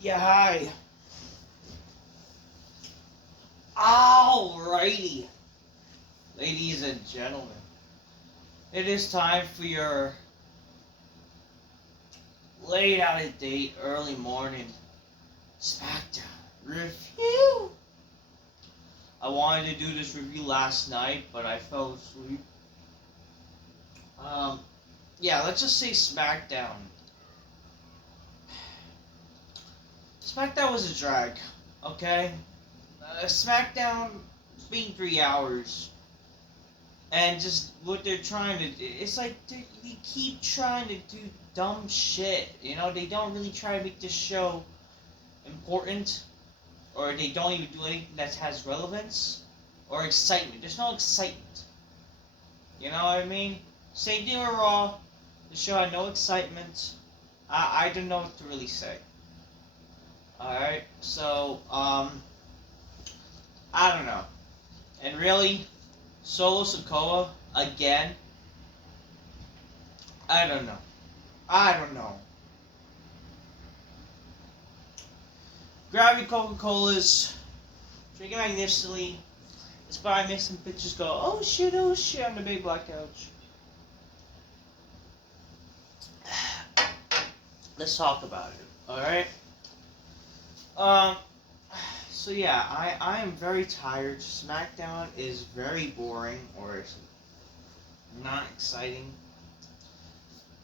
Yeah, hi. Alrighty, ladies and gentlemen, it is time for your late out of date, early morning Smackdown review. I wanted to do this review last night, but I fell asleep. Yeah, let's just say Smackdown. Smackdown was a drag, okay? Smackdown being 3 hours. And just what they're trying to do, it's like they keep trying to do dumb shit. You know, they don't really try to make this show important, or they don't even do anything that has relevance or excitement. There's no excitement. You know what I mean? Same thing with Raw. The show had no excitement. I don't know what to really say. Alright, so, I don't know. And really, Solo Sikoa, again, I don't know. Grab your Coca-Colas, drink it magnificently, inspire, make some pictures go, oh shit, on the big black couch. Let's talk about it, alright? So yeah, I am very tired. SmackDown is very boring, or not exciting.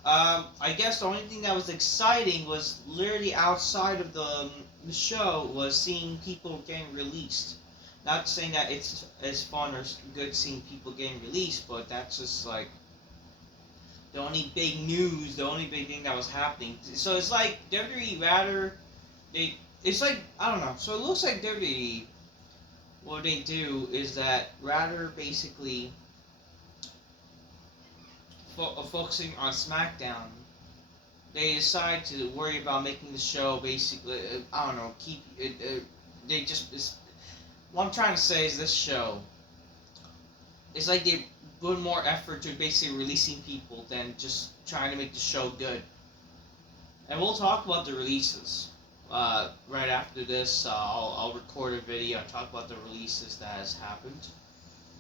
I guess the only thing that was exciting was literally outside of the show was seeing people getting released. Not saying that it's as fun or good seeing people getting released, but that's just like the only big news, the only big thing that was happening. So it's like WWE rather it's like, I don't know. So it looks like WWE, what they do is that rather basically focusing on SmackDown, they decide to worry about making the show basically, I don't know, keep it, they just, what I'm trying to say is this show, it's like they put more effort to basically releasing people than just trying to make the show good. And we'll talk about the releases. Right after this, I'll record a video and talk about the releases that has happened.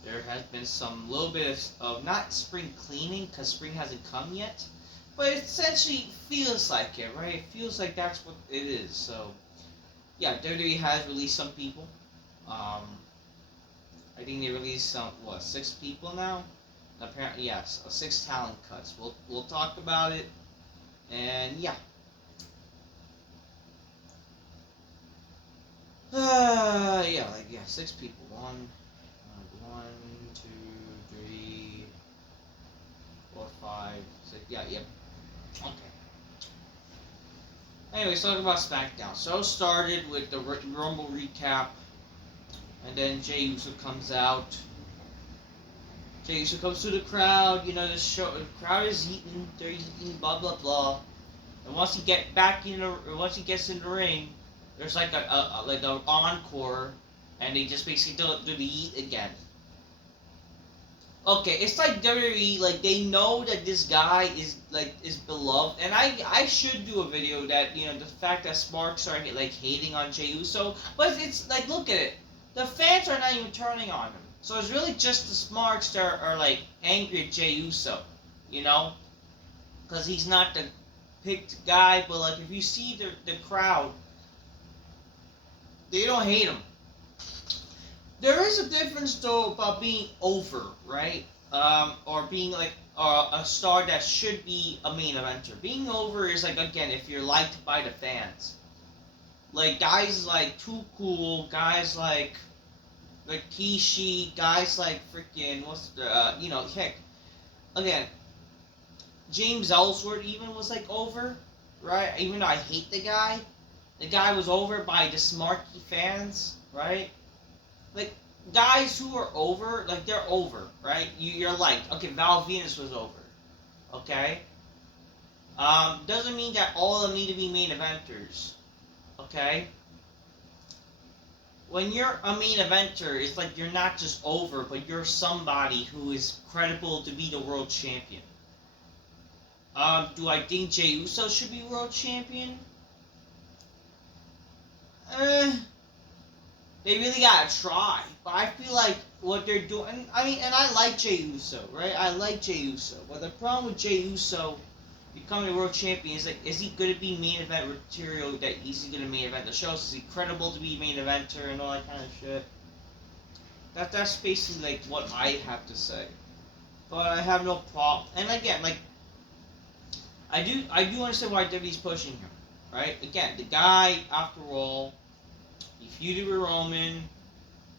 There has been some little bit of not spring cleaning, because spring hasn't come yet, but it essentially feels like it, right? It feels like that's what it is. So, yeah, WWE has released some people. I think they released 6 people now? Apparently, yes, 6 talent cuts. We'll talk about it, and yeah. Yeah, 6 people. One, 2, 3, 4, 5, 6. Yeah. Okay. Anyways, talking about SmackDown. So it started with the Rumble recap, and then Jey Uso comes out. Jey Uso comes to the crowd. You know, the crowd is eating. They're eating, blah blah blah. And once he gets in the ring, there's like an encore, and they just basically do the eat again. Okay, it's like WWE, like they know that this guy is beloved, and I should do a video that, you know, the fact that Smarks are like hating on Jey Uso, but it's like, look at it, the fans are not even turning on him, so it's really just the Smarks that are like angry at Jey Uso, you know, because he's not the picked guy, but like if you see the crowd, they don't hate him. There is a difference though about being over, right? Or being like a star that should be a main eventer. Being over is like, again, if you're liked by the fans. Like guys like Too Cool, guys like Kishi, guys like freaking heck, again, James Ellsworth even was like over, right? Even though I hate the guy was over by the smarky fans, right? Like, guys who are over, like, they're over, right? You're liked. Okay, Val Venus was over. Okay? Doesn't mean that all of them need to be main eventers. Okay? When you're a main eventer, it's like you're not just over, but you're somebody who is credible to be the world champion. Do I think Jey Uso should be world champion? they really gotta try. But I feel like what they're doing, I mean, and I like Jey Uso, right? I like Jey Uso. But the problem with Jey Uso becoming a world champion is like, is he gonna be main event material? That is he gonna main event the show? Is he credible to be main eventer and all that kind of shit? That's basically like what I have to say. But I have no problem. And again, like I do understand why WWE's pushing him, right? Again, the guy, after all, he feuded with Roman.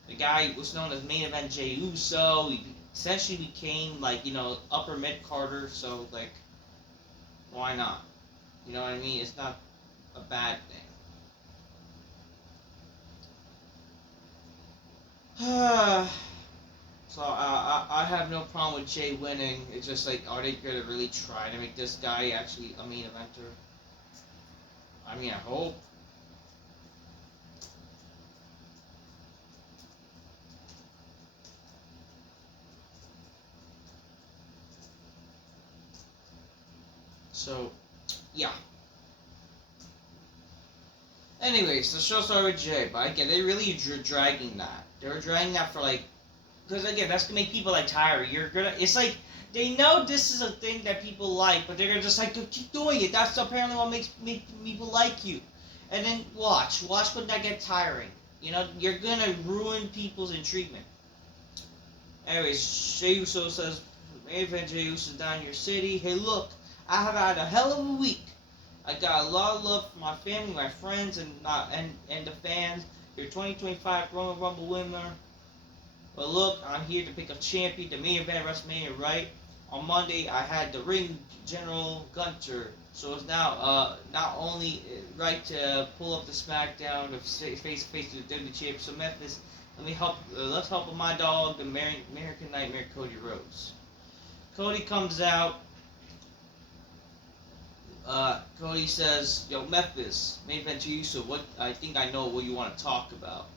The guy was known as main event Jey Uso. He essentially became like, upper mid Carter. So like, why not? You know what I mean? It's not a bad thing. So I have no problem with Jey winning. It's just like, are they gonna really try to make this guy actually a main eventer? I mean, I hope. So, yeah. Anyways, the show started with Jey, but again, they really dragging that. They were dragging that for like, because again, that's gonna make people like tired. It's like, they know this is a thing that people like, but they're gonna just like, keep doing it. That's apparently what makes people like you. And then watch when that get tiring. You're gonna ruin people's intriguement. Anyways, Jey Uso says, main event Jey Uso down in your city. Hey, look, I have had a hell of a week. I got a lot of love from my family, my friends, and the fans. Your 2025 Royal Rumble winner. But look, I'm here to pick a champion, the main event WrestleMania, right? On Monday, I had the ring general Gunter. So it's now not only right to pull up the Smackdown to face-to-face to the WWE Champion. So Memphis, let's help my dog, the American Nightmare, Cody Rhodes. Cody comes out. Cody says, yo, Memphis, main event Jey Uso, what, I think I know what you want to talk about.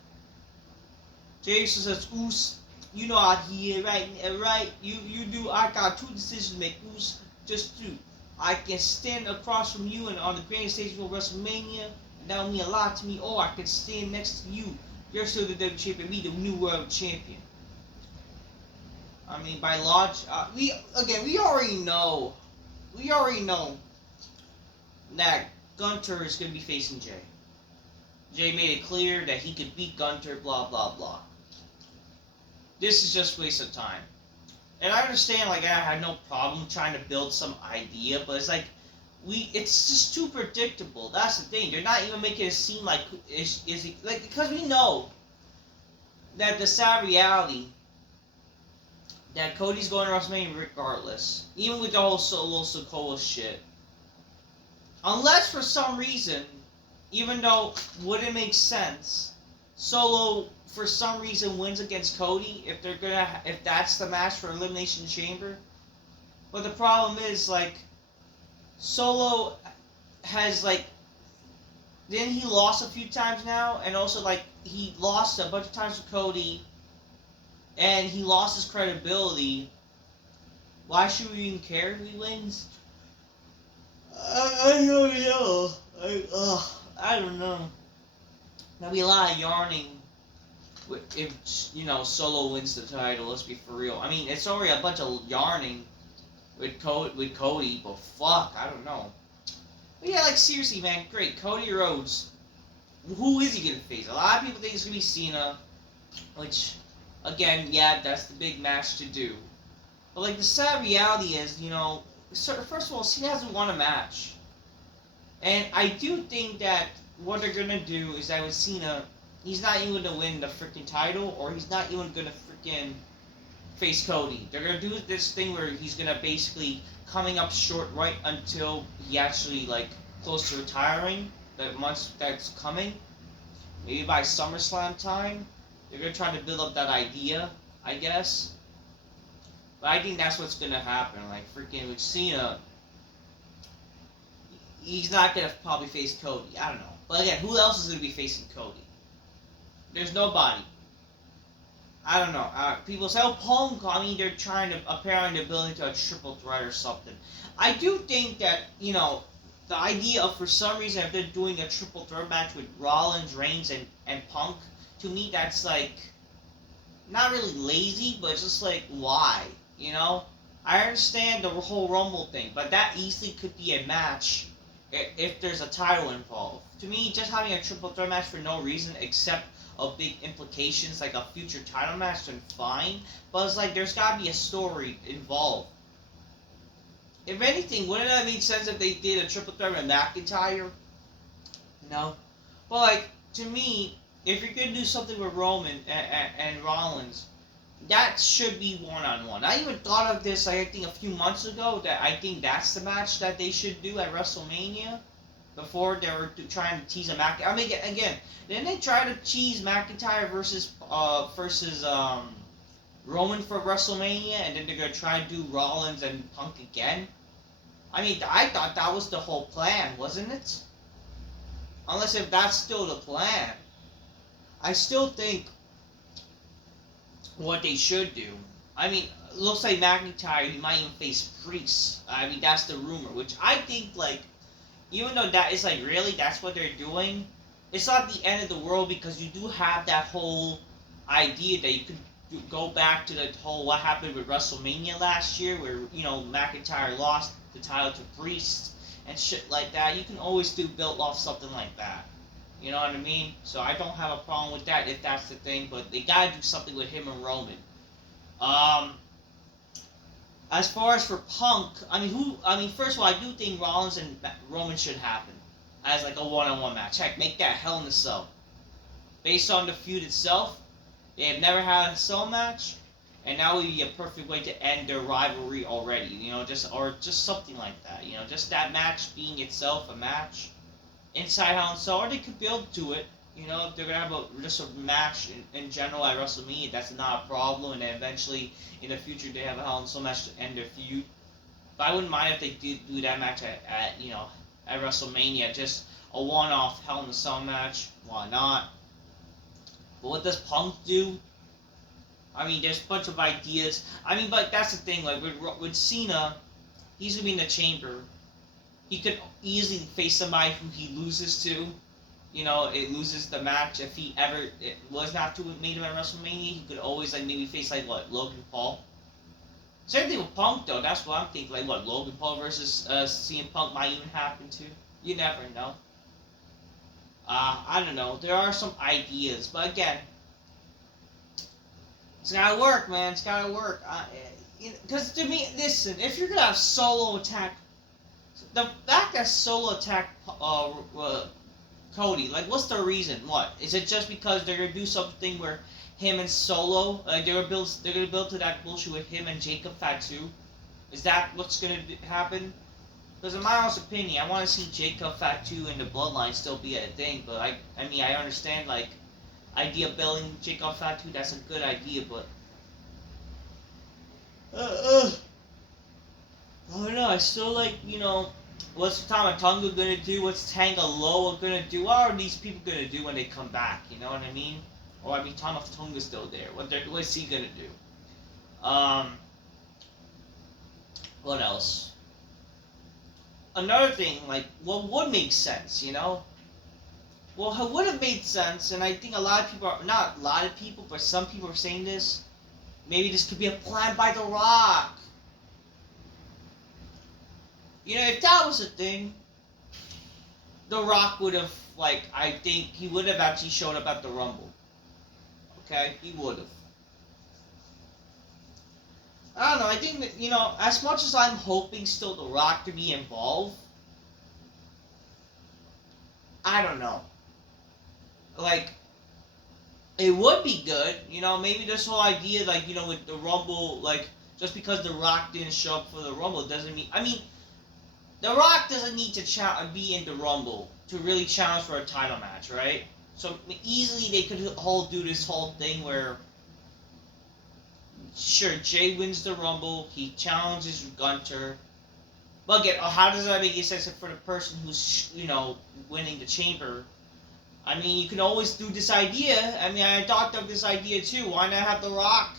Jey Uso says, Oos, you know out here, right, you do, I got two decisions to make, Oos, just two. I can stand across from you and on the grand stage of WrestleMania, and that will mean a lot to me, or I can stand next to you, you're still the WWE Champion, me the new World Champion. I mean, by logic, we already know that Gunter is going to be facing Jey. Jey made it clear that he could beat Gunter, blah, blah, blah. This is just a waste of time. And I understand, like, I had no problem trying to build some idea, but it's like, it's just too predictable. That's the thing. They're not even making it seem like, because we know that the sad reality that Cody's going to WrestleMania regardless, even with the whole solo Sikoa shit. Unless for some reason, even though wouldn't make sense, Solo for some reason wins against Cody if that's the match for Elimination Chamber. But the problem is, like, Solo has, like, then he lost a few times now, and also, like, he lost a bunch of times to Cody, and he lost his credibility. Why should we even care if he wins? I don't know. I don't know. There'll be a lot of yarning if Solo wins the title. Let's be for real. I mean, it's already a bunch of yarning with Cody, but fuck, I don't know. But yeah, like, seriously, man, great. Cody Rhodes. Who is he gonna face? A lot of people think it's gonna be Cena, which, again, yeah, that's the big match to do. But like, the sad reality is, first of all, Cena hasn't won a match. And I do think that what they're gonna do is that with Cena, he's not even gonna win the freaking title, or he's not even gonna freaking face Cody. They're gonna do this thing where he's gonna basically coming up short right until he actually, like, close to retiring. That month that's coming. Maybe by SummerSlam time. They're gonna try to build up that idea, I guess. But I think that's what's gonna happen. Like, freaking with Cena, he's not gonna probably face Cody. I don't know. But again, who else is gonna be facing Cody? There's nobody. I don't know. People say, oh, Punk. I mean, they're trying to, apparently they're building to a triple threat or something. I do think that, the idea of, for some reason, if they're doing a triple threat match with Rollins, Reigns, and Punk, to me that's like not really lazy, but it's just like, why? You know? I understand the whole Rumble thing, but that easily could be a match if there's a title involved. To me, just having a triple threat match for no reason except of big implications like a future title match, then fine. But it's like there's gotta be a story involved. If anything, wouldn't that make sense if they did a triple threat with McIntyre? No. But like, to me, if you're gonna do something with Roman and Rollins, that should be one-on-one. I even thought of this, I think, a few months ago, that I think that's the match that they should do at WrestleMania. Before they were trying to tease a McIntyre. I mean, again, didn't they try to tease McIntyre versus Roman for WrestleMania, and then they're gonna try to do Rollins and Punk again? I mean, I thought that was the whole plan, wasn't it? Unless if that's still the plan. I still think what they should do. I mean, it looks like McIntyre, he might even face Priest. I mean, that's the rumor, which I think, like, even though that is like, really, that's what they're doing, it's not the end of the world, because you do have that whole idea that you could go back to the whole what happened with WrestleMania last year, where, you know, McIntyre lost the title to Priest and shit like that. You can always do build off something like that. You know what I mean? So I don't have a problem with that if that's the thing, but they gotta do something with him and Roman. As far as for Punk, first of all, I do think Rollins and Roman should happen as like a one-on-one match. Heck, make that Hell in a Cell. Based on the feud itself, they have never had a cell match, and now would be a perfect way to end their rivalry already. You know, just something like that. You know, just that match being itself a match inside Hell in a Cell, or they could build to it. You know, if they're gonna have just a match in general at WrestleMania, that's not a problem, and then eventually in the future they have a Hell in a Cell match to end their feud. But I wouldn't mind if they did do that match at WrestleMania, just a one-off Hell in a Cell match. Why not? But what does Punk do? I mean, there's a bunch of ideas. I mean, but that's the thing. Like with Cena, he's gonna be in the chamber. He could easily face somebody who he loses to. You know, it loses the match. If he ever was not to have made him at WrestleMania, he could always like maybe face like Logan Paul. Same thing with Punk though. That's what I'm thinking. Like Logan Paul versus CM Punk might even happen too. You never know. I don't know. There are some ideas, but again, it's gotta work, man. It's gotta work. Because to me, listen, if you're gonna have solo attack, the fact that solo attack Cody, like, what's the reason? What is it? Just because they're gonna do something where him and Solo, like they're gonna build to that bullshit with him and Jacob Fatu? Is that what's gonna happen? Because in my honest opinion, I want to see Jacob Fatu and the Bloodline still be a thing. But I mean, I understand like idea of building Jacob Fatu. That's a good idea, but I don't know. I still like, you know. What's Tama Tonga gonna do? What's Tanga Loa gonna do? What are these people gonna do when they come back? You know what I mean? Or I mean, Tama Tonga's still there. What's he gonna do? What else? Another thing, like, what would make sense? You know? Well, it would have made sense, and I think a lot of people are, not a lot of people, but some people are saying this. Maybe this could be a plan by The Rock. You know, if that was a thing, The Rock would have, like, I think he would have actually showed up at the Rumble. Okay? He would have. I don't know, I think that, you know, as much as I'm hoping still The Rock to be involved, I don't know. Like, it would be good, you know, maybe this whole idea, like, you know, with the Rumble, like, just because The Rock didn't show up for the Rumble doesn't mean, I mean, The Rock doesn't need to be in the Rumble to really challenge for a title match, right? So easily they could do this whole thing where, sure, Jey wins the Rumble, he challenges Gunter, but again, how does that make any sense for the person who's, you know, winning the chamber? I mean, you can always do this idea. I mean, I thought of this idea too. Why not have The Rock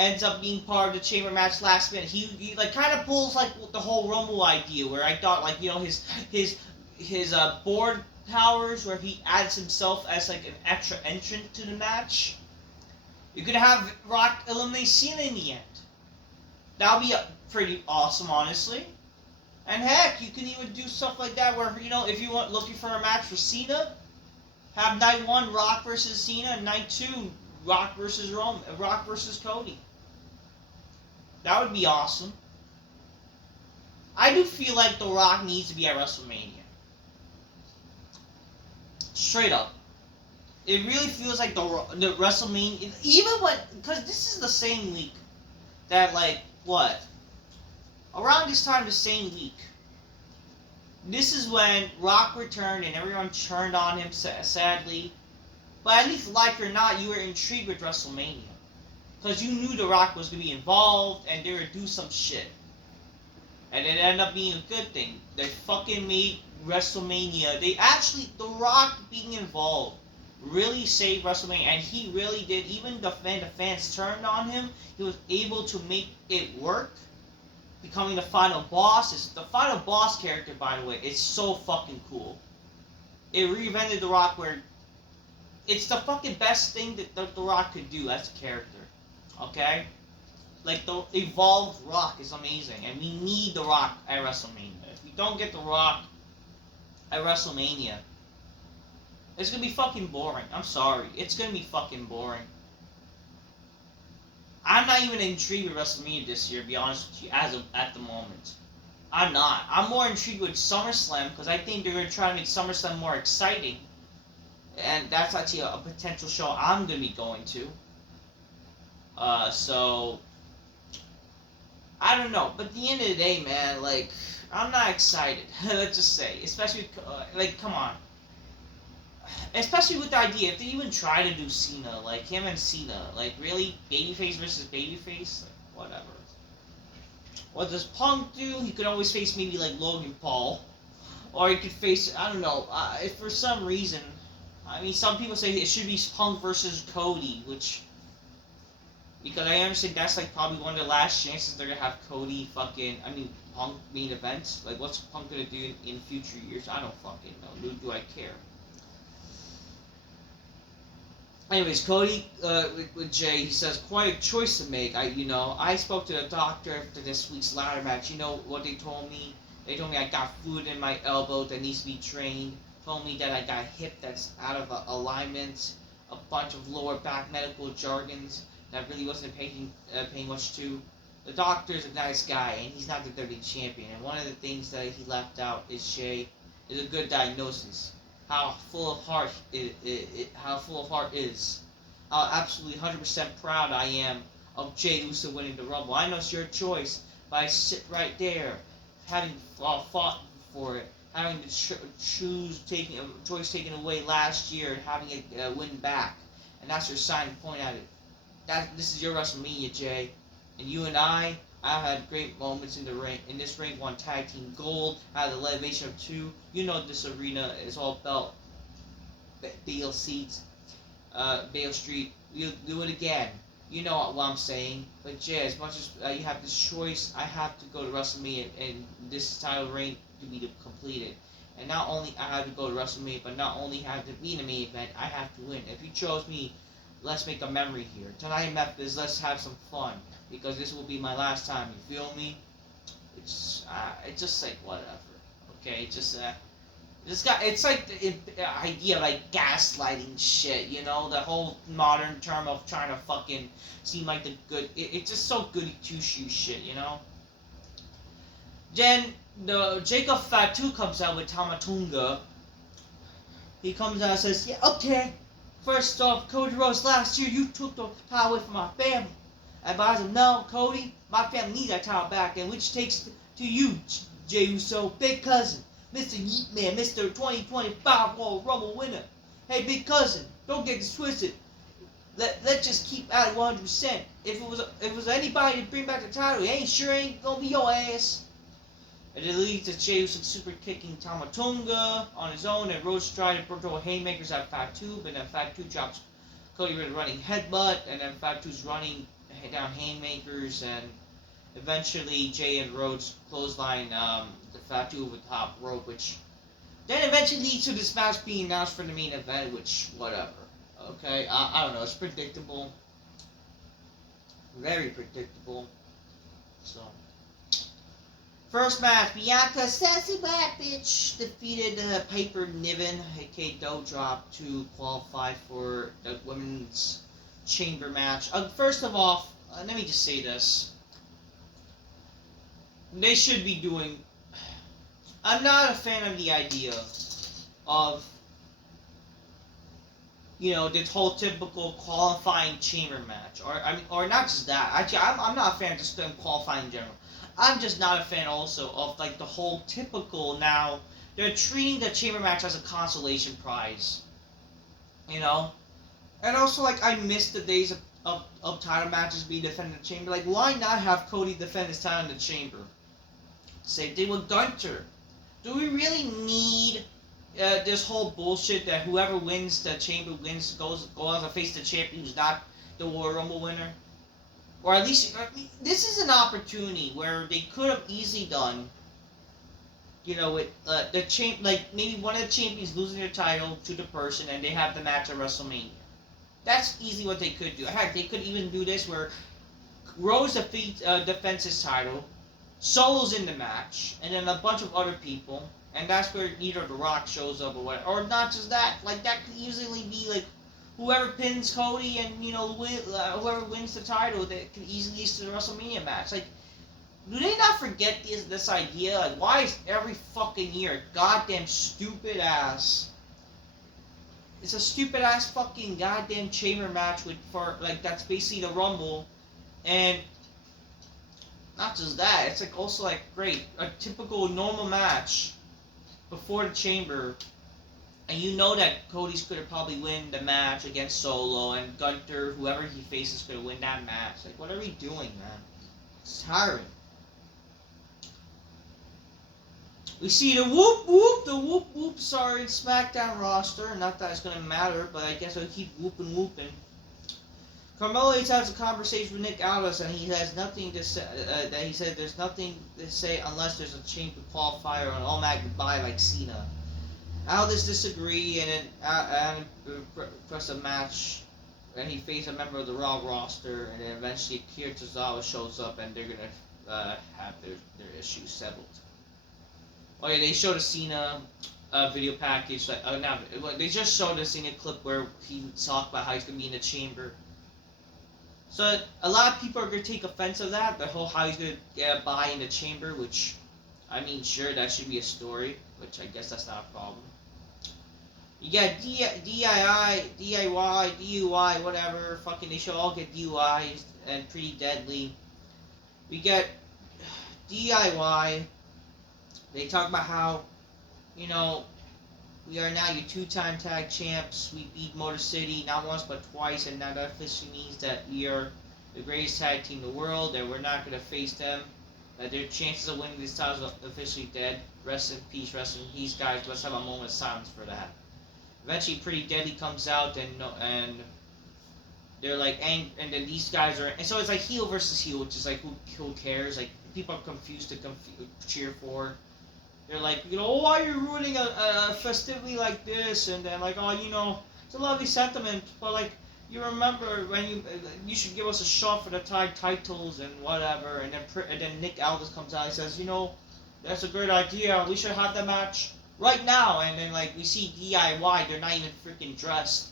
ends up being part of the chamber match last minute. He like kind of pulls like the whole Rumble idea, where I thought like his board powers, where he adds himself as like an extra entrant to the match. You could have Rock eliminate Cena in the end. That would be pretty awesome, honestly. And heck, you can even do stuff like that where, if you want looking for a match for Cena, have night 1 Rock versus Cena, and night 2 Rock versus Cody. That would be awesome. I do feel like The Rock needs to be at WrestleMania. Straight up. It really feels like the WrestleMania, even when, because this is the same week that, like, what? Around this time, the same week, this is when Rock returned and everyone turned on him, sadly. But at least, like it or not, you were intrigued with WrestleMania. Because you knew The Rock was going to be involved and they would do some shit. And it ended up being a good thing. They fucking made WrestleMania. The Rock being involved really saved WrestleMania. And he really did. Even the fans turned on him. He was able to make it work. Becoming the final boss. The final boss character, by the way, is so fucking cool. It reinvented The Rock, where it's the fucking best thing that The Rock could do as a character. Okay? Like, the evolved Rock is amazing, and we need The Rock at WrestleMania. If we don't get The Rock at WrestleMania, it's gonna be fucking boring. I'm sorry. It's gonna be fucking boring. I'm not even intrigued with WrestleMania this year, to be honest with you, at the moment. I'm not. I'm more intrigued with SummerSlam, because I think they're going to try to make SummerSlam more exciting. And that's actually a potential show I'm going to be going to. So, I don't know. But at the end of the day, man, like, I'm not excited. Let's just say. Especially, come on. Especially with the idea, if they even try to do Cena, like him and Cena, like really, babyface versus babyface, like, whatever. What does Punk do? He could always face maybe like Logan Paul, or he could face, I don't know, if for some reason, I mean, some people say it should be Punk versus Cody, which, because I understand that's like probably one of the last chances they're gonna have Cody Punk main events. Like, what's Punk gonna do in future years? I don't fucking know. Do I care? Anyways, Cody with Jey, he says, quite a choice to make. I spoke to the doctor after this week's ladder match. You know what they told me? They told me I got fluid in my elbow that needs to be drained. Told me that I got a hip that's out of alignment. A bunch of lower back medical jargons that really wasn't paying much to. The doctor's a nice guy, and he's not the WWE champion. And one of the things that he left out is Jey is a good diagnosis. How full of heart is. How absolutely 100% proud I am of Jey Uso winning the Rumble. I know it's your choice, but I sit right there, having fought for it, having the choice taken away last year, and having it win back, and that's your sign to point at it. This is your WrestleMania, Jey, and you and I had great moments in the ring. In this ring, won tag team gold out of the elevation of 2. You know this arena is all about Bale seats, Bale Street. We'll do it again. You know what I'm saying. But Jey, as much as you have this choice, I have to go to WrestleMania and this title reign to be completed. And not only I have to go to WrestleMania, but not only have to be in the main event, I have to win. If you chose me, let's make a memory here. Tonight in Memphis, let's have some fun. Because this will be my last time, you feel me? It's just like whatever, okay? It's like the idea of like gaslighting shit, you know? The whole modern term of trying to fucking seem like the good. It's just so goody two shoes shit, you know? Then the Jacob Fatu comes out with Tamatunga. He comes out and says, "Yeah, okay. First off, Cody Rhodes, last year you took the power away from my family." And I said, "No, Cody, my family needs that title back," and which takes to you, Jey Uso, big cousin, Mr. Yeet Man, Mr. 2025 World Rumble winner. Hey, big cousin, don't get this twisted. Let's just keep at it 100%. If it was anybody to bring back the title, it ain't gonna be your ass. And it leads to Jey Uso super kicking Tamatunga on his own, and Rhodes tried to throw haymakers at Fatu, but then Fatu drops Cody with a running headbutt, and then Fatu's running down haymakers, and eventually Jey and Rhodes clothesline the Fatu over the top rope, which then eventually leads to this match being announced for the main event, which, whatever. Okay, I don't know, it's predictable. Very predictable. So, first match, Bianca Sassy Bad Bitch defeated Piper Niven, aka Doudrop, to qualify for the women's chamber match. First of all, let me just say this. They should be doing... I'm not a fan of the idea of, you know, this whole typical qualifying chamber match, or not just that. Actually, I'm not a fan of just them qualifying in general. I'm just not a fan also of like the whole typical now. They're treating the chamber match as a consolation prize, you know, and also like I miss the days of title matches being defended in the chamber. Like, why not have Cody defend his title in the chamber? Same thing with Gunter. Do we really need this whole bullshit that whoever wins the chamber goes on to face the champion who's not the Royal Rumble winner? Or at least, this is an opportunity where they could have easily done, you know, with like maybe one of the champions losing their title to the person and they have the match at WrestleMania. That's easily what they could do. Heck, they could even do this where Rhodes defends his title, Solo's in the match, and then a bunch of other people, and that's where either The Rock shows up or whatever. Or not just that, like that could easily be like whoever pins Cody and, you know, whoever wins the title, that could easily lead to the WrestleMania match. Like, do they not forget this idea? Like, why is every fucking year goddamn stupid ass? It's a stupid ass fucking goddamn chamber match that's basically the Rumble, and not just that, it's like also like great, a typical normal match before the chamber, and you know that Cody's gonna probably win the match against Solo, and Gunter, whoever he faces, gonna win that match. Like, what are we doing, man? It's tiring. We see the whoop whoop sorry SmackDown roster. Not that it's gonna matter, but I guess I'll keep whooping. Carmelo has a conversation with Nick Aldis, and he has nothing to say. That he said there's nothing to say unless there's a chamber qualifier or an automatic goodbye like Cena. Aldis disagreed, and then press a match, and he faced a member of the Raw roster, and then eventually Akira Tozawa shows up, and they're gonna have their issues settled. Oh yeah, they showed a Cena video package. They just showed a Cena clip where he talked about how he's gonna be in the chamber. So a lot of people are gonna take offense of that, the whole how he's gonna get by in the chamber. Which, I mean, sure, that should be a story. Which I guess that's not a problem. You got DIY, DUI, whatever. Fucking, they should all get DUIs and pretty deadly. We get DIY. They talk about how, you know, we are now your two-time tag champs. We beat Motor City not once but twice, and now that officially means that we are the greatest tag team in the world, and we're not going to face them. That their chances of winning these titles are officially dead. Rest in peace, guys. Let's have a moment of silence for that. Eventually, Pretty Deadly comes out, and they're like, and then these guys are, and so it's like heel versus heel, which is like who cares? Like, people are confused to cheer for. They're like, you know, why are you ruining a festivity like this? And then like, oh, you know, it's a lovely sentiment, but like, you remember when you should give us a shot for the tag titles and whatever. And then Nick Aldis comes out and says, you know, that's a great idea. We should have the match right now. And then like we see DIY, they're not even freaking dressed.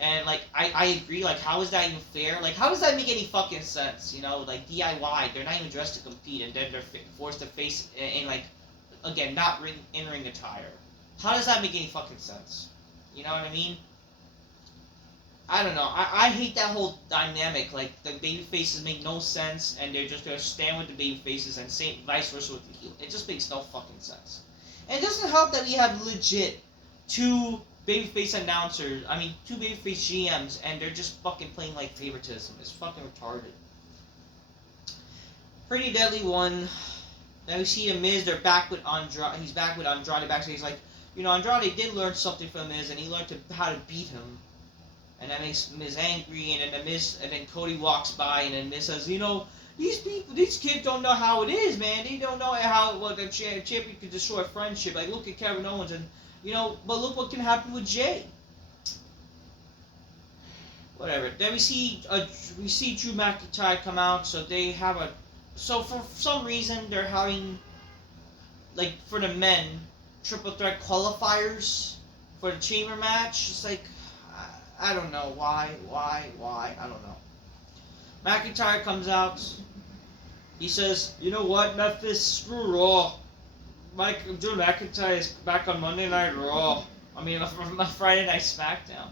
And like I agree, like how is that even fair? Like how does that make any fucking sense? You know, like DIY, they're not even dressed to compete, and then they're forced to face in like, again, not in-ring attire. How does that make any fucking sense? You know what I mean? I don't know. I hate that whole dynamic. Like, the baby faces make no sense, and they're just gonna stand with the baby faces and say vice versa with the heel. It just makes no fucking sense. And it doesn't help that we have legit two babyface announcers, two babyface GMs, and they're just fucking playing like favoritism. It's fucking retarded. Pretty Deadly won. Now we see the Miz, they're back with Andrade. He's back with Andrade backstage. He's like, you know, Andrade did learn something from Miz, and he learned how to beat him. and that makes Miz angry, and then Cody walks by, and then Miz says, these kids don't know how it is, man. They don't know how the champion can destroy a friendship. Like, look at Kevin Owens, and but look what can happen with Jey. Whatever. Then we see Drew McIntyre come out, so they have so for some reason they're having, like, for the men, triple threat qualifiers for the chamber match. It's like, I don't know why, I don't know. McIntyre comes out. He says, you know what, Memphis, screw Raw. Drew McIntyre is back on Monday Night Raw. I mean, on Friday Night Smackdown.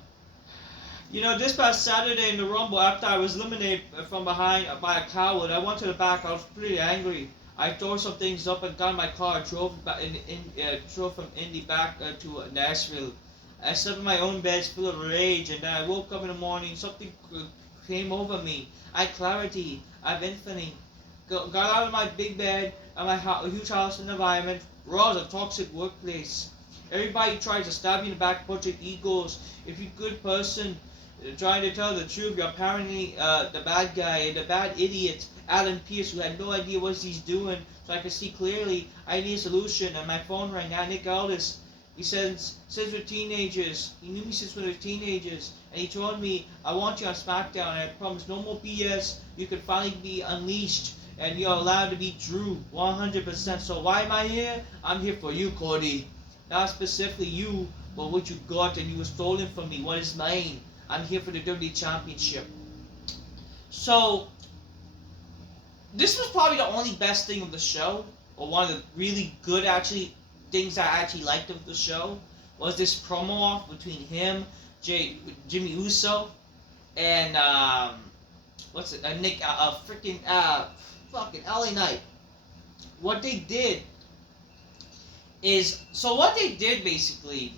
This past Saturday in the Rumble, after I was eliminated from behind by a coward, I went to the back. I was pretty angry. I tore some things up and got in my car, drove from Indy back to Nashville. I slept in my own bed, full of rage, and then I woke up in the morning. Something came over me. I had clarity. I have infinity. Got out of my big bed, and my huge house and environment. Raw is a toxic workplace. Everybody tries to stab you in the back, bunch of egos. If you're a good person, trying to tell the truth, you're apparently the bad guy and the bad idiot, Alan Pierce, who had no idea what he's doing. So I could see clearly. I need a solution, and my phone rang. Nick Aldis. He says we're teenagers. He knew me since we were teenagers, and he told me, I want you on SmackDown, and I promise no more BS. You can finally be unleashed, and you're allowed to be Drew 100%. So why am I here? I'm here for you, Cody. Not specifically you, but what you got and you were stolen from me. What is mine? I'm here for the WWE Championship. So, this was probably the only best thing of the show, or one of the really good, actually, things I actually liked of the show, was this promo off between him, Jimmy Uso, and, fucking LA Knight. What they did basically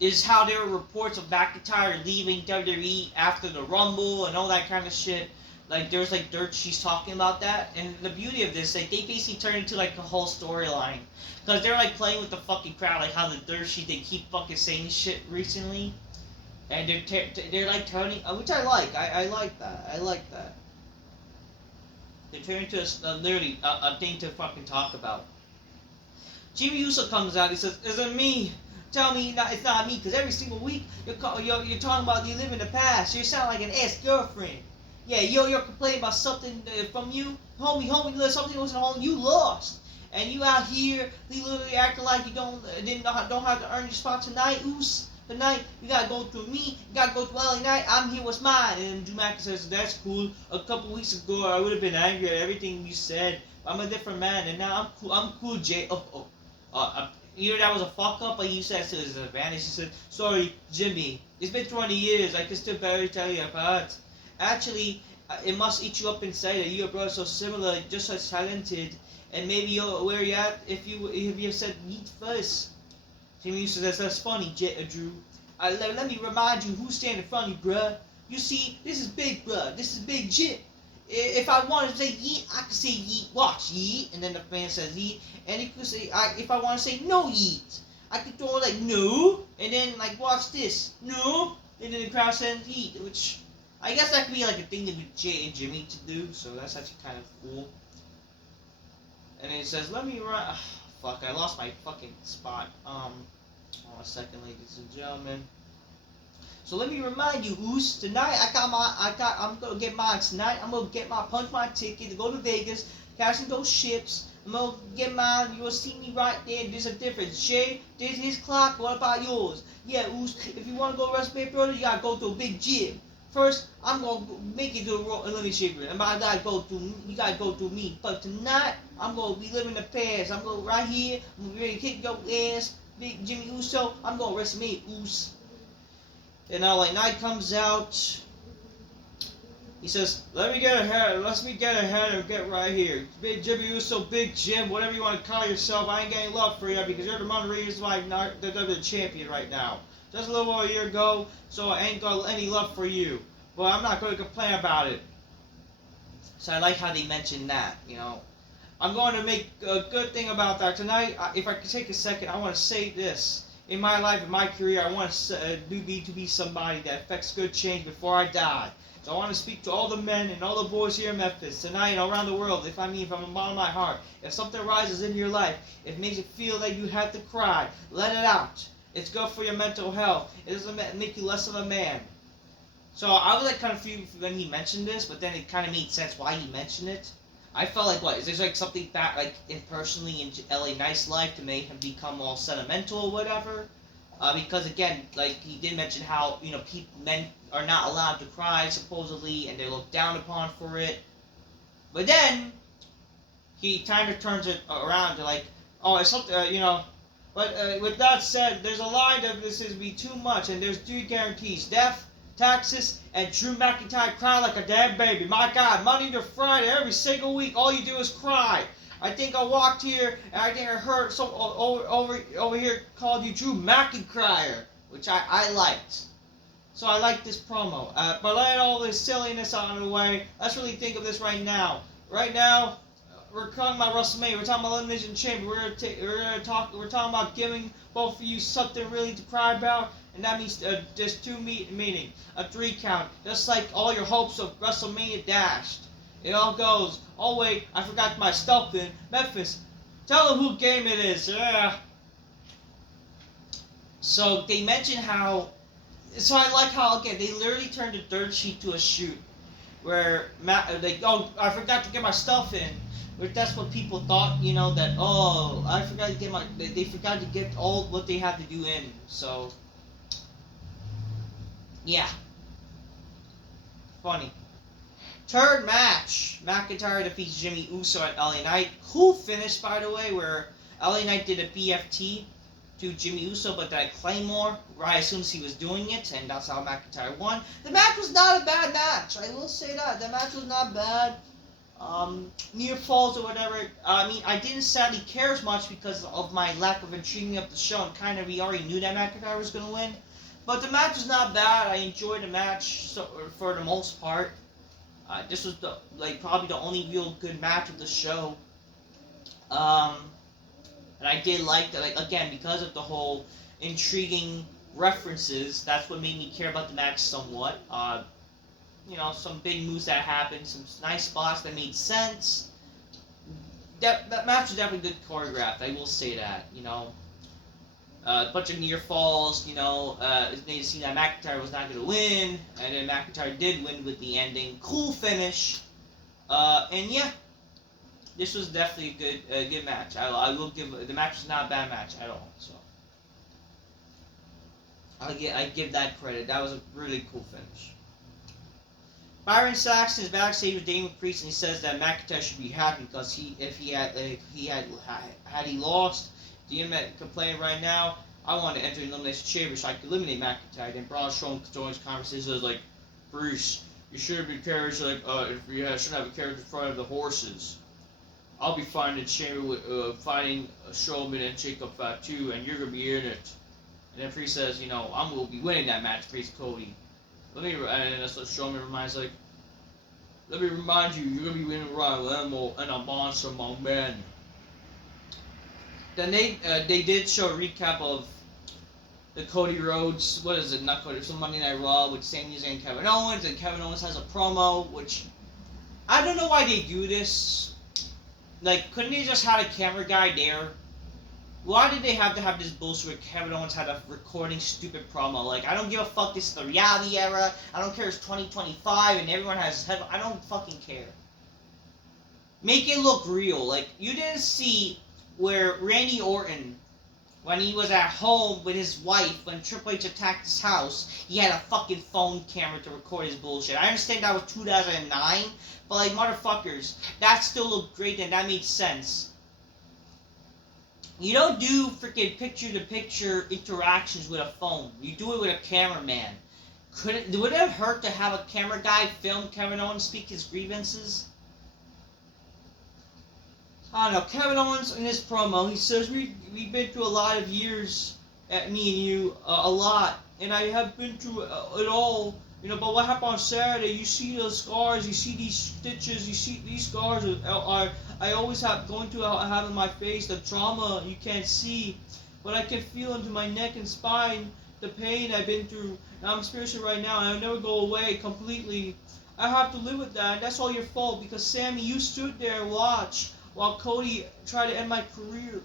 is how there were reports of McIntyre leaving WWE after the Rumble and all that kind of shit. Like, there's like dirt she's talking about that, and the beauty of this, like, they basically turned into like a whole storyline, because they're like playing with the fucking crowd, like how the dirt sheet, they keep fucking saying shit recently, and they're like turning, which I like. I like that. They turn into literally a thing to fucking talk about. Jimmy Uso comes out. He says, "Is it me? Tell me it's not me, because every single week you're talking about you live in the past. You sound like an ex-girlfriend. Yeah, you're complaining about something from you, homie. Something wasn't home. You lost, and you out here literally acting like you don't have to earn your spot tonight. Tonight you gotta go through me. You gotta go through LA Knight. I'm here. What's mine?" And Drew McIntyre says, "That's cool. A couple weeks ago, I would have been angry at everything you said. I'm a different man, and now I'm cool. I'm cool, Jay. That was a fuck up, but you said it to his advantage." He said, "Sorry, Jimmy. It's been 20 years. I can still barely tell you apart. Actually, it must eat you up inside that you and brother so similar, just as talented, and maybe you're where you're at if you said yeet first." Jimmy says, "That's funny, Drew. Let me remind you who's standing in front of you, bruh. You see, this is big, bruh. This is big Jim. If I wanted to say yeet, I could say yeet. Watch, yeet." And then the fan says yeet. And he could say, if I want to say no yeet, I could throw like no. And then like, watch this. No. And then the crowd says yeet. Which, I guess that could be like a thing with Jay and Jimmy to do. So that's actually kind of cool. And then it says, let me run. Fuck, I lost my fucking spot. Hold on a second, ladies and gentlemen. So let me remind you, Oos, tonight I'm gonna get mine tonight. I'm gonna punch my ticket to go to Vegas, cashing those ships. I'm gonna get mine. You'll see me right there. There's a difference. Jay did his clock. What about yours? Yeah, Oos, if you wanna go wrestle Big Brother, you gotta go to a big gym. First, I'm gonna make it to a elimination, and you gotta go through me. But tonight, I'm gonna be living the past. I'm gonna right here. I'm gonna ready to kick your ass, Big Jimmy Uso. I'm gonna wrestle me, Oos." And now, like, Knight comes out. He says, let me get ahead and get right here. Big Jimmy Uso, Big Jim, whatever you want to call yourself, I ain't getting love for you because you're the one reason why I'm not the champion right now. Just a little over a year ago, so I ain't got any love for you. But I'm not going to complain about it. So I like how they mentioned that, I'm going to make a good thing about that. Tonight, if I could take a second, I want to say this. in my life, in my career, I want to be somebody that affects good change before I die. So I want to speak to all the men and all the boys here in Memphis tonight and around the world. If I'm from the bottom of my heart, if something rises in your life, it makes you feel that you have to cry, let it out. It's good for your mental health. It doesn't make you less of a man. So I was like confused when he mentioned this, but then it kind of made sense why he mentioned it. I felt like, what, is there like something that, like, personally in LA Knight's life to make him become all sentimental or whatever? Because again, like, he did mention how, men are not allowed to cry, supposedly, and they're looked down upon for it. But then, he kind of turns it around to like, oh, it's something, but with that said, there's a line that this is be too much, and there's 3 guarantees: death, taxes, and Drew McIntyre cry like a damn baby. My God, Monday to Friday, every single week, all you do is cry. I think I walked here, and I think I heard some over here called you Drew McIntyre, which I liked. So I like this promo. But let all this silliness out of the way. Let's really think of this right now. Right now, we're talking about WrestleMania. We're talking about Elimination Chamber. We're talking about giving both of you something really to cry about. And that means there's 2 meaning, a 3 count, just like all your hopes of WrestleMania dashed. It all goes, oh wait, I forgot my stuff in Memphis. Tell them who game it is, yeah. So they mentioned how, so I like how, again, they literally turned the dirt sheet to a shoot. Where, oh, I forgot to get my stuff in. That's what people thought, that, oh, I forgot to get they forgot to get all what they had to do in, so. Yeah. Funny. Third match. McIntyre defeats Jey Uso at LA Knight. Cool finish, by the way, where LA Knight did a BFT to Jey Uso, but that Claymore right as soon as he was doing it, and that's how McIntyre won. The match was not a bad match. I will say that. The match was not bad. Near falls or whatever. I mean, I didn't sadly care as much because of my lack of intriguing of the show, and kind of we already knew that McIntyre was going to win. But the match was not bad. I enjoyed the match for the most part. This was probably the only real good match of the show. And I did like that, again, because of the whole intriguing references, that's what made me care about the match somewhat. Some big moves that happened, some nice spots that made sense. That match was definitely good choreographed, I will say that, a bunch of near falls, it was made to see that McIntyre was not going to win, and then McIntyre did win with the ending. Cool finish. And yeah, this was definitely a good match. I will give, the match was not a bad match at all, so. I give that credit. That was a really cool finish. Byron Saxton is backstage with Damien Priest, and he says that McIntyre should be happy because had he lost, Damien complaining right now, I want to enter the Elimination Chamber so I can eliminate McIntyre. Then Braun Strowman joins conversation was like, Bruce, you shouldn't be carriage if you shouldn't have a carriage in front of the horses. I'll be fighting the chamber with fighting Strowman and Jacob Fatu, and you're gonna be in it. And then Priest says, I'm gonna be winning that match, Priest Cody. And that's what Strowman reminds, let me remind you, you're gonna be winning Royal Animal and a monster among men. Then they did show a recap of the Cody Rhodes, what is it, not Cody, some Monday Night Raw with Sami Zayn and Kevin Owens, and Kevin Owens has a promo, which, I don't know why they do this. Couldn't they just have a camera guy there? Why did they have to have this bullshit where Kevin Owens had a recording stupid promo? I don't give a fuck, this is the reality era, I don't care it's 2025 and everyone has head, I don't fucking care. Make it look real. You didn't see where Randy Orton, when he was at home with his wife, when Triple H attacked his house, he had a fucking phone camera to record his bullshit. I understand that was 2009, but motherfuckers, that still looked great and that made sense. You don't do freaking picture-to-picture interactions with a phone. You do it with a cameraman. Would it have hurt to have a camera guy film Kevin Owens speak his grievances? I don't know. Kevin Owens in his promo, he says, we've been through a lot of years, me and you, a lot. And I have been through it all. But what happened on Saturday, you see the scars, you see these stitches, you see these scars I always have going to have in my face, the trauma you can't see. but I can feel into my neck and spine the pain I've been through, and I'm experiencing right now, and I'll never go away completely. I have to live with that, and that's all your fault, because Sami, you stood there and watched while Cody tried to end my career.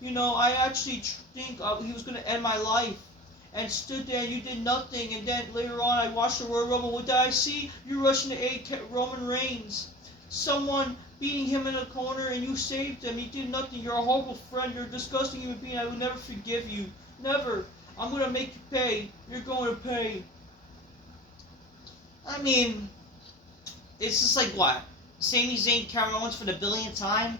You know, I actually think he was going to end my life, and stood there and you did nothing, and then later on I watched the Royal Rumble. What did I see? You rushing to aid Roman Reigns. Someone beating him in a corner, and you saved him. You did nothing. You're a horrible friend. You're a disgusting human being. I will never forgive you. Never. I'm going to make you pay. You're going to pay. I mean, it's just like what? Sami Zayn, Kevin Owens for the billionth time?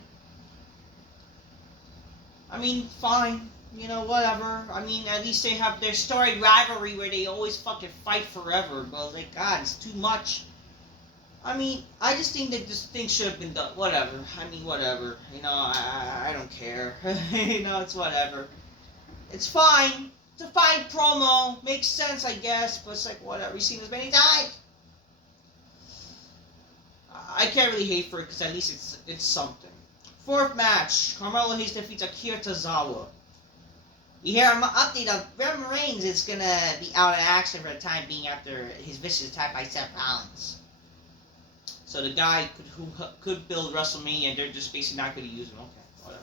I mean, fine. You know, whatever. I mean, at least they have their storied rivalry where they always fucking fight forever. But, like, God, it's too much. I mean, I just think that this thing should have been done. Whatever. I mean, whatever. You know, I don't care. You know, it's whatever. It's fine. It's a fine promo. Makes sense, I guess. But it's like, whatever. We've seen this many times. I can't really hate for it because at least it's something. Fourth match. Carmelo Hayes defeats Akira Tozawa. You hear an update of Roman Reigns is going to be out of action for the time being after his vicious attack by Seth Rollins. So the guy who could build WrestleMania, they're just basically not going to use him. Okay, whatever.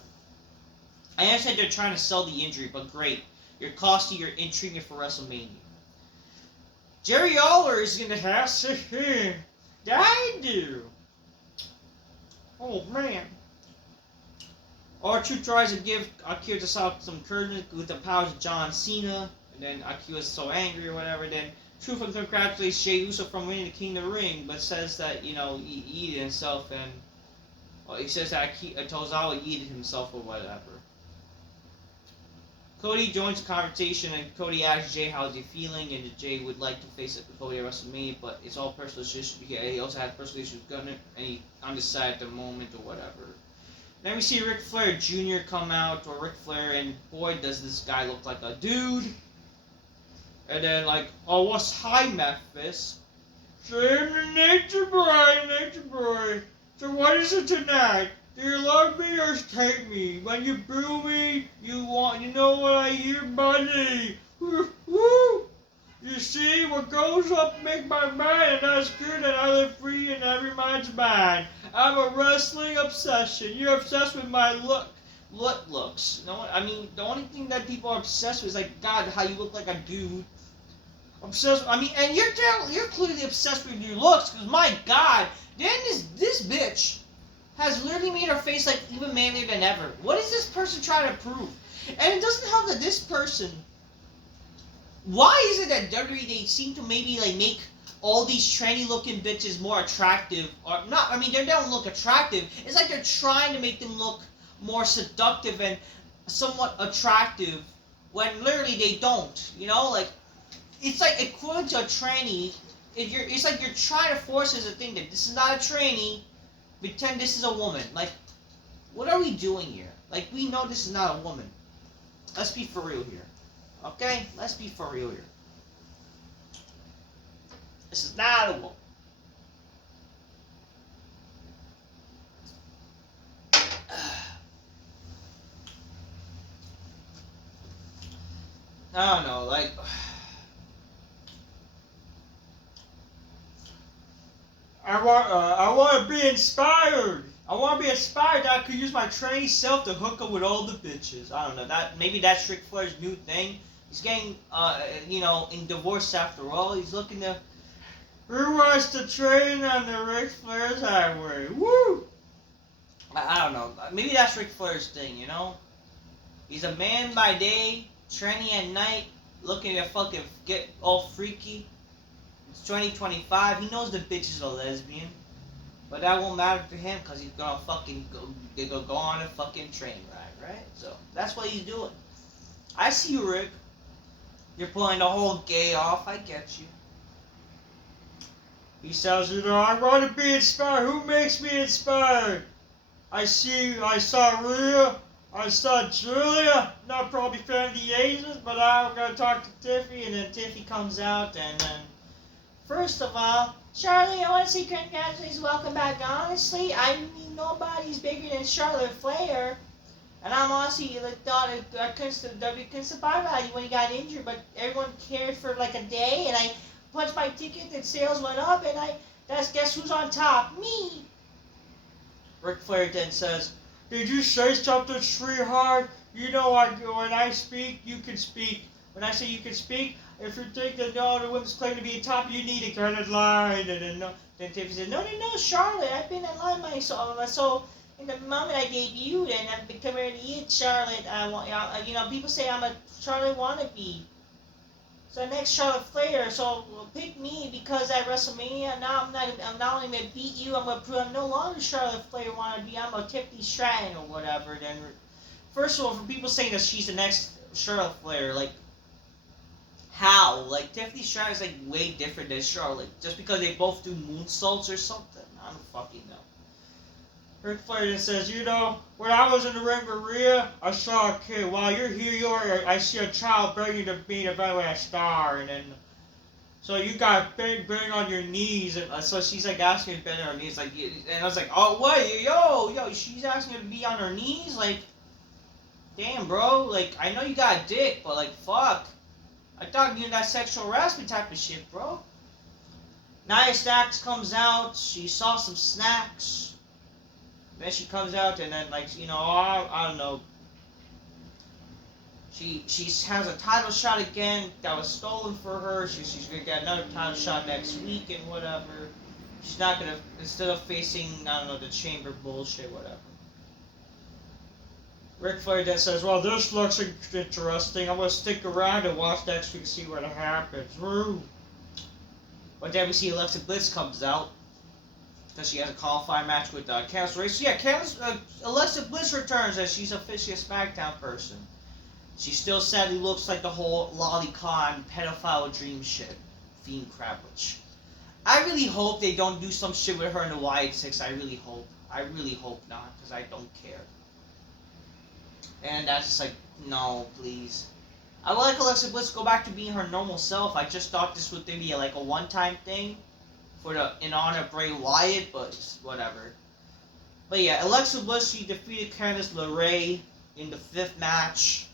I understand they're trying to sell the injury, but great. You're costing your intriguing for WrestleMania. Jerry Lawler is going to have to I do. Oh, man. R-Truth tries to give Akira Tozawa some encouragement with the powers of John Cena. And then Akira's so angry or whatever. Then Truth congratulates Jey Uso from winning the King of the Ring. But says that, you know, he yeeted himself. And well, he says that Tozawa yeeted himself or whatever. Cody joins the conversation. And Cody asks Jey how's he feeling. And Jey would like to face Cody at WrestleMania. But it's all personal issues. He also has personal issues with Gunner. And he's undecided at the moment or whatever. Then we see Ric Flair Jr. come out, or Ric Flair, and boy, does this guy look like a dude. And then, like, oh, what's hi, Memphis? Same nature boy. So what is it tonight? Do you love me or hate me? When you boo me, you know what I hear, buddy? Woo! You see, what goes up make my mind, and that's good, and I live free, and every mind's mine. I'm a wrestling obsession. You're obsessed with my looks. No, I mean, the only thing that people are obsessed with is like, God, how you look like a dude. Obsessed. I mean, and you're clearly obsessed with your looks, because my God, then this bitch has literally made her face like even manlier than ever. What is this person trying to prove? And it doesn't help that this person. Why is it that WWE, they seem to maybe like make all these trendy looking bitches more attractive, or not? I mean, they don't look attractive. It's like they're trying to make them look more seductive and somewhat attractive when literally they don't. You know, like it's like equivalent to a tranny. It's like you're trying to force as a thing that this is not a tranny. Pretend this is a woman. Like, what are we doing here? Like, we know this is not a woman. Let's be for real here. Okay? Let's be for real here. This is not a woman. I don't know, like... I want to be inspired. I want to be inspired that I could use my trainee self to hook up with all the bitches. I don't know. Maybe that's Ric Flair's new thing. He's getting, in divorce after all. He's looking to... Who wants to train on the Ric Flair's highway? Woo! I don't know. Maybe that's Ric Flair's thing, you know? He's a man by day, tranny at night, looking to fucking get all freaky. It's 2025. He knows the bitch is a lesbian. But that won't matter to him because he's gonna fucking go on a fucking train ride, right? So that's what he's doing. I see you, Rick. You're pulling the whole gay off. I get you. He says, I want to be inspired. Who makes me inspired? I saw Rhea. I saw Julia. Not probably fan of the Asians, but I'm gonna talk to Tiffy, and then Tiffy comes out, and then first of all, Charlie, I want to say congratulations, welcome back. Honestly, I mean, nobody's bigger than Charlotte Flair. And I'm honestly thought W couldn't survive when he got injured, but everyone cared for like a day, and I punched my ticket, and sales went up, and guess who's on top? Me. Ric Flair then says, "Did you say something, sweetheart? You know, when I speak, you can speak. When I say you can speak, if you think that no, the women's claim to be a top, you need to cut in line." And then Tiffy said, "No, Charlotte, I've been in line myself. So in the moment I debuted and I've become already it, Charlotte. People say I'm a Charlotte wannabe. So next Charlotte Flair, so pick me because at WrestleMania now I'm not only gonna beat you, I'm gonna prove I'm no longer Charlotte Flair wannabe, I'm a Tiffany Stratton or whatever." Then first of all, for people saying that she's the next Charlotte Flair, like how? Like Tiffany Stratton is like way different than Charlotte, just because they both do moonsaults or something. I don't fucking know. Ric Flair then says, when I was in the ring with Rhea, I saw a kid. While you're here, I see a child begging to be a star. And then, so you got bang on your knees. And so she's like asking to bend on her knees. Like, and I was like, oh, what? Yo, she's asking to be on her knees? Like, damn, bro. Like, I know you got a dick, but like, fuck. I thought you knew that sexual harassment type of shit, bro. Nia Jax comes out. She saw some snacks. Then she comes out and then I don't know. She has a title shot again that was stolen for her. She's gonna get another title shot next week and whatever. She's not gonna, instead of facing the chamber bullshit, whatever. Ric Flair then says, "Well, this looks interesting. I'm gonna stick around and watch next week and see what happens." Woo. But then we see Alexa Bliss comes out. Because she has a qualifying match with Candice LeRae. So yeah, Alexa Bliss returns as she's officially a SmackDown person. She still sadly looks like the whole lolicon pedophile dream shit. Fiend crap, which I really hope they don't do some shit with her in the Wyatt Six. I really hope not, because I don't care. And that's just like, no, please. I would like Alexa Bliss to go back to being her normal self. I just thought this would be like a one-time thing. In honor of Bray Wyatt, but whatever. But yeah, Alexa Bliss, she defeated Candice LeRae in the 5th match.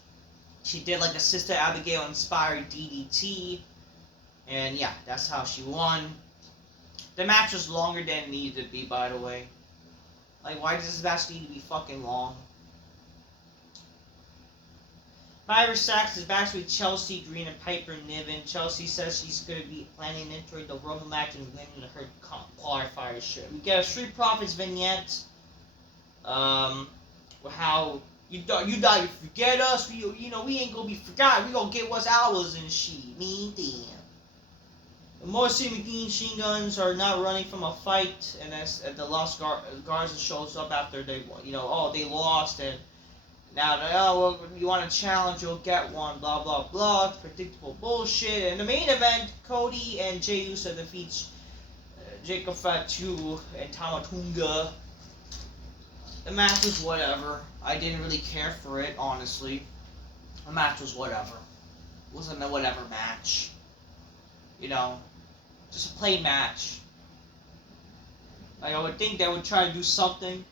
She did like a Sister Abigail inspired DDT. And yeah, that's how she won. The match was longer than it needed to be, by the way. Like, why does this match need to be fucking long? Myra Sachs is back with Chelsea Green and Piper Niven. Chelsea says she's going to be planning entering the Rumble match and winning her qualifier shit. We get a Street Profits vignette. How you thought you forget us? We ain't gonna be forgotten. We gonna get what's ours and shit. Me damn. Morrissey McGee Machine Guns are not running from a fight, and as the Lost Garza shows up after they lost and. Now, you want a challenge, you'll get one, blah, blah, blah, predictable bullshit. In the main event, Cody and Jey Uso defeats Jacob Fatu and Tamatunga. The match was whatever. I didn't really care for it, honestly. The match was whatever. It wasn't a whatever match. Just a plain match. Like, I would think they would try to do something.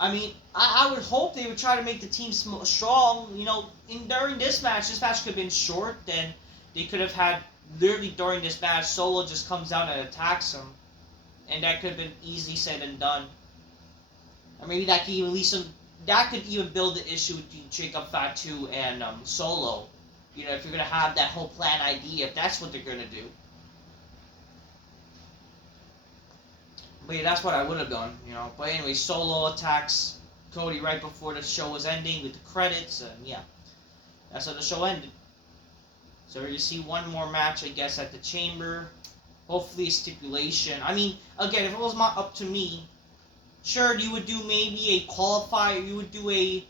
I mean, I would hope they would try to make the team strong. During this match could have been short. Then they could have had, literally during this match, Solo just comes out and attacks him. And that could have been easily said and done. Or maybe that could even build the issue between Jacob Fatu and Solo. If you're going to have that whole plan idea, if that's what they're going to do. But yeah, that's what I would have done, But anyway, Solo attacks Cody right before the show was ending with the credits, and yeah. That's how the show ended. So we're going to see one more match, I guess, at the Chamber. Hopefully a stipulation. I mean, again, if it was up to me, sure, you would do maybe a qualifier, you would do a,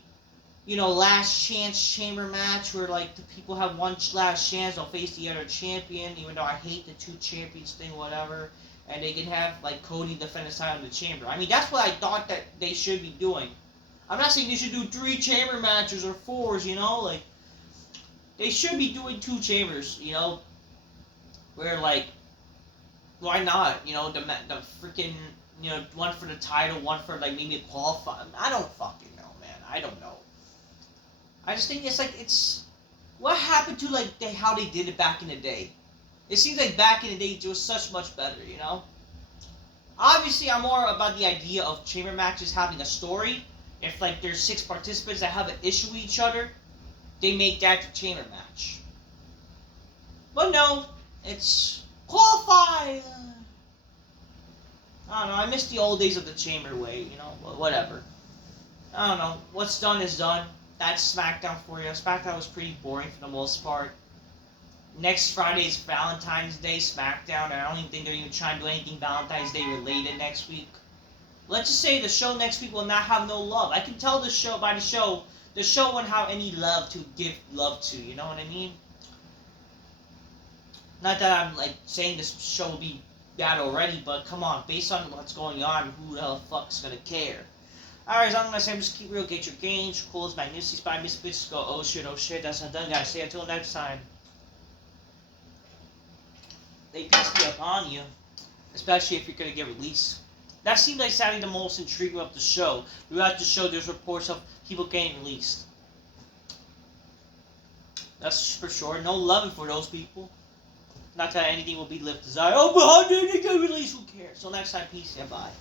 last chance Chamber match where, like, the people have one last chance, they'll face the other champion, even though I hate the 2 champions thing, whatever. And they can have, like, Cody defend his title in the Chamber. I mean, that's what I thought that they should be doing. I'm not saying they should do 3 Chamber matches or 4s, Like, they should be doing 2 Chambers, Where, like, why not? The freaking, one for the title, one for, like, maybe a qualifier. I don't fucking know, man. I don't know. I just think it's what happened to like how they did it back in the day. It seems like back in the day it was such much better, you know. Obviously, I'm more about the idea of chamber matches having a story. If like there's 6 participants that have an issue with each other, they make that the chamber match. But no, it's qualify. I don't know. I miss the old days of the chamber way, you know. Whatever. I don't know. What's done is done. That's SmackDown for you. SmackDown was pretty boring for the most part. Next Friday is Valentine's Day SmackDown, and I don't even think they're even trying to do anything Valentine's Day related next week. Let's just say the show next week will not have no love. I can tell the show won't have any love to give love to. You know what I mean? Not that I'm like saying this show will be bad already, but come on, based on what's going on, who the hell fuck's gonna care? Alright, so I'm gonna say just keep real, get your gains, cool, magnificent, spy, miss bitches, go, oh shit, that's not done, guys. See you until next time. They peace be upon you, especially if you're gonna get released. That seemed like sadly the most intriguing of the show. Throughout the show, there's reports of people getting released. That's for sure. No loving for those people. Not that anything will be left desired. Oh, but how did they get released? Who cares? So next time, peace and bye.